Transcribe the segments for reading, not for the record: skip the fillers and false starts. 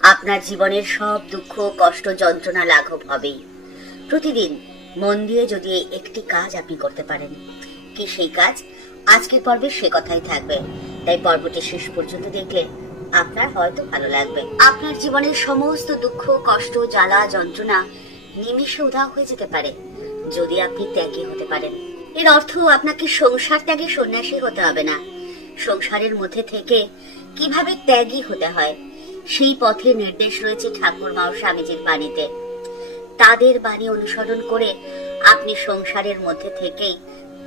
আপনার জীবনের সব দুঃখ, কষ্ট, যন্ত্রণা লাঘব হবেই। প্রতিদিন মন দিয়ে যদি একটি কাজ আপনি করতে পারেন, কি সেই কাজ? আজকের পর্বে সে কথাই থাকবে, তাই পর্বটি শেষ পর্যন্ত দেখলে আপনার হয়তো ভালো লাগবে। আপনার জীবনের সমস্ত দুঃখ, কষ্ট, জ্বালা, যন্ত্রণা নিমেষে উধাও হয়ে যেতে পারে যদি আপনি ত্যাগী হতে পারেন। এর অর্থ আপনাকে সংসার ত্যাগে সন্ন্যাসী হতে হবে না। সংসারের মধ্যে থেকে কিভাবে ত্যাগী হতে হয় সেই পথে নির্দেশ রয়েছে ঠাকুরমা ও স্বামীজির বাণীতে। তাদের বাণী অনুসরণ করে আপনি সংসারের মধ্যে থেকেই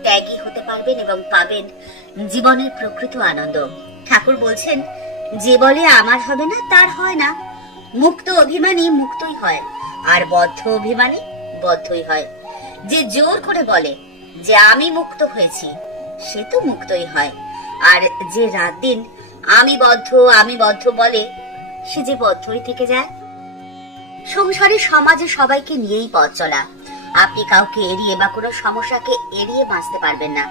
ত্যাগী হতে পারবেন এবং পাবেন জীবনের প্রকৃত আনন্দ। ঠাকুর বলছেন, যে বলে আমার হবে না তার হয় না। মুক্ত অভিমানী মুক্তই হয়, আর বদ্ধ অভিমানী বদ্ধই হয়। যে জোর করে বলে যে আমি মুক্ত হয়েছি, সে তো মুক্তই হয়। আর যে রাত দিন আমি বদ্ধ বলে, সে যে বদ্ধই থেকে যায়। সংসারে সমাজে সবাইকে নিয়েই পথ চলা। আপনি কাউকে এড়িয়ে বা কোনো সমস্যাকে এড়িয়ে বাঁচতে পারবেন না।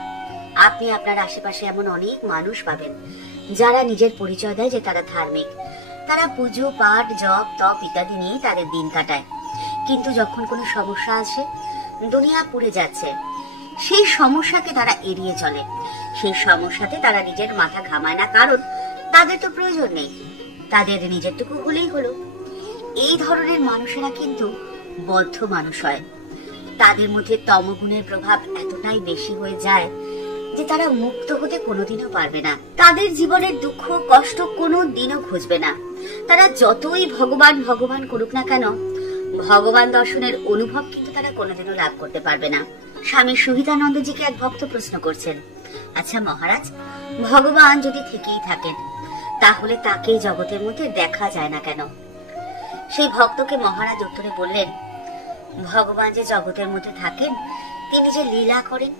আপনি আপনার আশেপাশে এমন অনেক মানুষ পাবেন যারা নিজের পরিচয় দেয় যে তারা ধার্মিক। তারা পুজো, পাঠ, জপ, তপ ইত্যাদি নিয়ে তাদের দিন কাটায়। কিন্তু যখন কোনো সমস্যা আসে, দুনিয়া পুড়ে যাচ্ছে, সেই সমস্যাকে তারা এড়িয়ে চলে। সেই সমস্যাতে তারা নিজের মাথা ঘামায় না, কারণ তাদের তো প্রয়োজন নেই, তাদের নিজেরটুকু হলেই হলো। এই ধরনের মানুষেরা কিন্তু বদ্ধ মানুষ হয়। তাদের মধ্যে তমগুণের প্রভাব এতটাই বেশি হয়ে যায় যে তারা মুক্ত হতে কোনোদিনও পারবে না। তাদের জীবনের দুঃখ, কষ্ট কোনো দিনও ঘুচবে না। তারা যতই ভগবান ভগবান করুক না কেন, ভগবান দর্শনের অনুভব কিন্তু তারা কোনোদিনও লাভ করতে পারবে না। স্বামী সুহিতানন্দজিকে এক ভক্ত প্রশ্ন করছেন, আচ্ছা মহারাজ, ভগবান যদি থেকেই থাকেন, তাহলে তাকে জগতের মধ্যে দেখা যায় না কেন? সেই ভক্তকে মহারাজ উত্তরে বললেন, ভগবান যে জগতের মধ্যে থাকেন, তিনি যে লীলা করেন,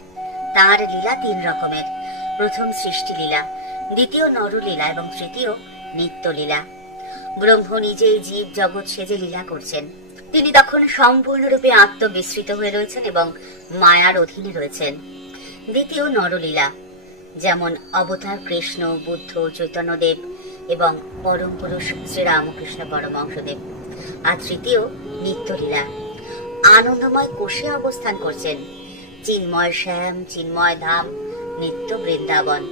তার লীলা 3 রকমের। প্রথম সৃষ্টি লীলা, দ্বিতীয় নরলীলা এবং তৃতীয় নিত্য লীলা। ব্রহ্ম নিজেই জীব জগৎ সেজে লীলা করছেন। তিনি তখন সম্পূর্ণরূপে আত্মবিস্মৃত হয়ে রয়েছেন এবং মায়ার অধীনে রয়েছেন। দ্বিতীয় নরলীলা, যেমন অবতার কৃষ্ণ, বুদ্ধ, চৈতন্যদেব এবং পরম পুরুষ শ্রীরামকৃষ্ণ পরমহংসদেব। আর তৃতীয় নিত্যলীলা, আনন্দময় কোষে অবস্থান করছেন, চিন্ময় শ্যাম, চিন্ময় ধাম, নিত্য বৃন্দাবন।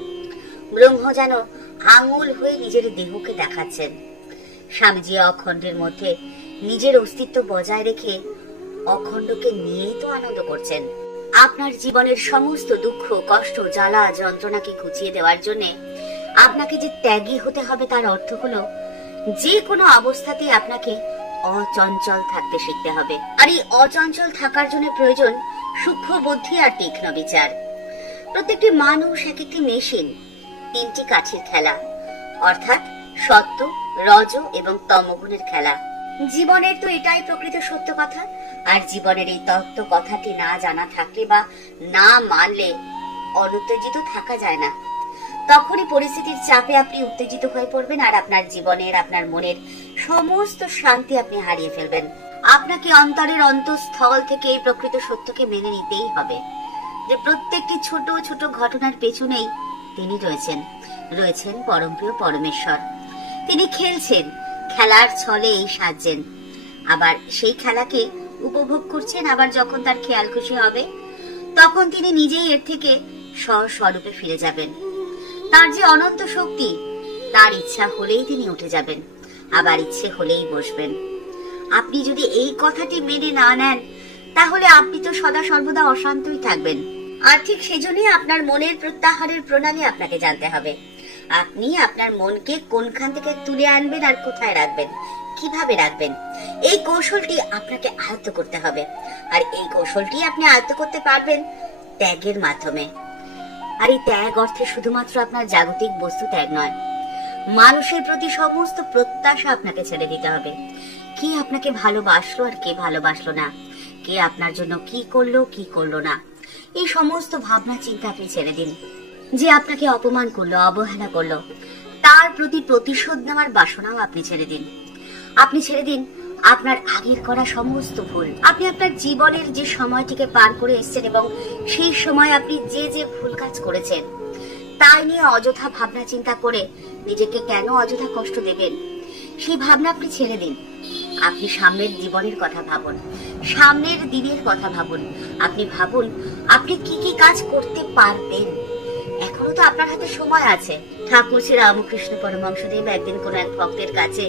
ব্রহ্ম যেন আঙুল হয়ে নিজের দেহকে দেখাচ্ছেন। স্বামীজি অখণ্ডের মধ্যে নিজের অস্তিত্ব বজায় রেখে অখণ্ডকে নিয়েই তো আনন্দ করছেন। আপনার জীবনের সমস্ত দুঃখ, কষ্ট, জ্বালা, যন্ত্রণাকে ঘুচিয়ে দেওয়ার জন্য আপনাকে যে ত্যাগী হতে হবে, তার অর্থ হলো যে কোনো অবস্থাতেই আপনাকে অচঞ্চল থাকতে শিখতে হবে। আর এই অচঞ্চল থাকার জন্য প্রয়োজন সূক্ষ্ম বুদ্ধি আর তীক্ষ্ণ বিচার। প্রত্যেকটি মানুষ এক একটি মেশিন, 3টি কাঠির খেলা, অর্থাৎ সত্য, রজ এবং তমগুণের খেলা। জীবনের তো এটাই প্রকৃত সত্য কথা। আর জীবনের এই তত্ত্ব কথাটি না জানা থাকলে বা না মানলে অনুত্তেজিত থাকা যায় না। তখনই পরিস্থিতির চাপে আপনি উত্তেজিত হয়ে পড়বেন, আর আপনার জীবনের, আপনার মনের সমস্ত শান্তি আপনি হারিয়ে ফেলবেন। আপনাকে অন্তরের অন্তঃস্থল থেকে এই প্রকৃত সত্যকে মেনে নিতেই হবে যে প্রত্যেকটি ছোট ছোট ঘটনার পেছনেই তিনি রয়েছেন পরমপ্রিয় পরমেশ্বর। তিনি খেলছেন, খেলার ছলে এই সাজছেন, আবার সেই খেলাকে উপভোগ করছেন। আবার যখন তার খেয়াল খুশি হবে, তখন তিনি নিজেই এর থেকে স্বস্বরূপে ফিরে যাবেন। তার যে অনন্ত শক্তি, তার ইচ্ছা হলেই তিনি উঠে যাবেন, আবার ইচ্ছে হলেই বসবেন। আপনি যদি এই কথাটি মেনে না নেন, তাহলে আপনি তো সদা সর্বদা অশান্তই থাকবেন। আর ঠিক সেজন্যই আপনার মনের প্রত্যাহারের প্রণালী আপনাকে জানতে হবে। আপনি আপনার মনকে কোনখান থেকে তুলে আনবেন আর কোথায় রাখবেন, কিভাবে রাখবেন, এই কৌশলটি আপনাকে আয়ত্ত করতে হবে। আর এই কৌশলটি আপনি আয়ত্ত করতে পারবেন ত্যাগের মাধ্যমে। আর এই ত্যাগ অর্থে শুধুমাত্র আপনার জাগতিক বস্তু ত্যাগ নয়, মানুষের প্রতি সমস্ত প্রত্যাশা আপনাকে ছেড়ে দিতে হবে। কে আপনাকে ভালোবাসলো আর কে ভালোবাসলো না, কে আপনার জন্য কি করলো কি করলো না, এই সমস্ত ভাবনা চিন্তা আপনি ছেড়ে দিন। যে আপনাকে অপমান করলো, অবহেলা করলো, তার প্রতি প্রতিশোধ নেওয়ার বাসনাও আপনি ছেড়ে দিন। আপনি ছেড়ে দিন আপনার আগের করা সমস্ত ভুল। আপনি আপনার জীবনের যে সময়টিকে পার করে এসেছেন এবং সেই সময় আপনি যে যে ভুল কাজ করেছেন, তাই নিয়ে অযথা ভাবনা চিন্তা করে নিজেকে কেন অযথা কষ্ট দেবেন? সেই ভাবনা আপনি ছেড়ে দিন। আপনি সামনের জীবনের কথা ভাবুন, সামনের দিনের কথা ভাবুন। আপনি ভাবুন আপনি কি কি কাজ করতে পারবেন। এখনো তো আপনার হাতে সময় আছে। ঠাকুর শ্রী রামকৃষ্ণ পরমহংসদেব একদিন কোন এক ভক্তের কাছে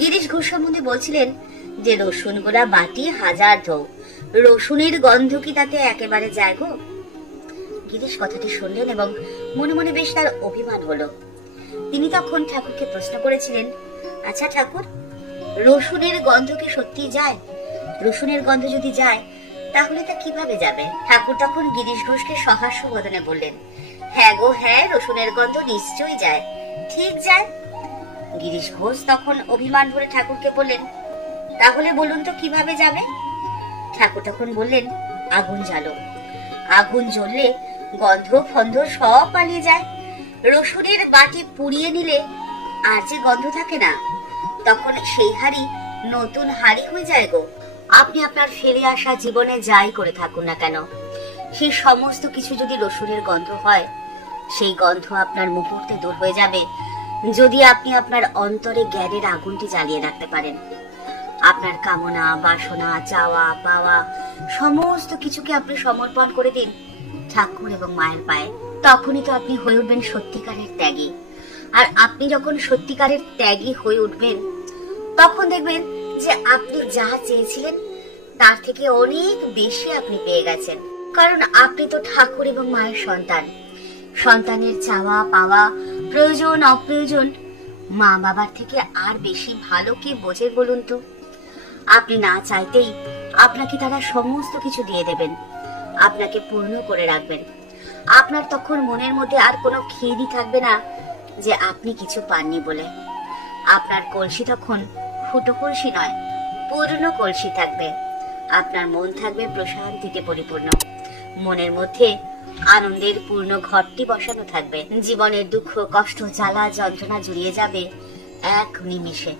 গিরিশ ঘোষ সম্বন্ধে বলছিলেন যে রসুন গোলা বাটি হাজার ধো, রসুনের গন্ধ কি তাতে একেবারে যায় গো? গিরিশ কথাটি শুনলেন এবং মনে মনে বেশ তার অভিমান হলো। তিনি তখন ঠাকুরকে প্রশ্ন করেছিলেন, আচ্ছা ঠাকুর, রসুনের গন্ধ কি সত্যি যায়? রসুনের গন্ধ যদি যায় তাহলে তা কিভাবে যাবে? ঠাকুর তখন গিরিশ ঘোষকে সহাস্য বদনে বললেন, হ্যাঁ গো হ্যাঁ, রসুনের গন্ধ নিশ্চয়ই যায়, ঠিক যায়। গিরিশ ঘোষ তখন অভিমান ভরে ঠাকুরকে বললেন, তাহলে বলুন তো কিভাবে যাবে? ঠাকুর তখন বললেন, আগুন জ্বালো, আগুন জ্বললে গন্ধ ফন্ধ সব পালিয়ে যায়। রসুনের বাটি পুড়িয়ে নিলে আর যে গন্ধ থাকে না, তখন সেই হাড়ি নতুন হাড়ি হয়ে যায় গো। আপনি আপনার ফেলে আসা জীবনে যাই করে থাকুন না কেন, সেই সমস্ত কিছু যদি রসুনের গন্ধ হয়, সেই গন্ধ আপনার মুহূর্তে দূর হয়ে যাবে যদি আপনি আপনার অন্তরে জ্ঞানের আগুনটি জ্বালিয়ে রাখতে পারেন। আপনার কামনা বাসনা চাওয়া পাওয়া সমস্ত কিছুকে আপনি সমর্পণ করে দিন ঠাকুর এবং মায়ের পায়ে। তখনই তো আপনি হয়ে উঠবেন সত্যিকারের ত্যাগী। আর আপনি যখন সত্যিকারের ত্যাগী হয়ে উঠবেন, তখন দেখবেন যে আপনি যা চেয়েছিলেন তার থেকে অনেক বেশি আপনি পেয়ে গেছেন। কারণ আপনি তো ঠাকুর এবং মায়ের সন্তান। সন্তানের চাওয়া পাওয়া প্রয়োজন অপ্রয়োজন মা বাবার থেকে আর বেশি ভালো কে বোঝে বলুন তো? আপনি না চাইতেই আপনাকে তারা সমস্ত কিছু দিয়ে দেবেন, আপনাকে পূর্ণ করে রাখবেন। আপনার তখন মনের মধ্যে আর কোনো খেদই থাকবে না যে আপনি কিছু পাননি বলে। আপনার কলসি তখন ফুটো কলসি নয়, পূর্ণ কলসি থাকবে। আপনার মন থাকবে প্রশান্তিতে পরিপূর্ণ, মনের মধ্যে আনন্দের পূর্ণ ঘরটি বসানো থাকবে। জীবনের দুঃখ কষ্ট জ্বালা যন্ত্রণা জুড়িয়ে যাবে এক নিমিষে।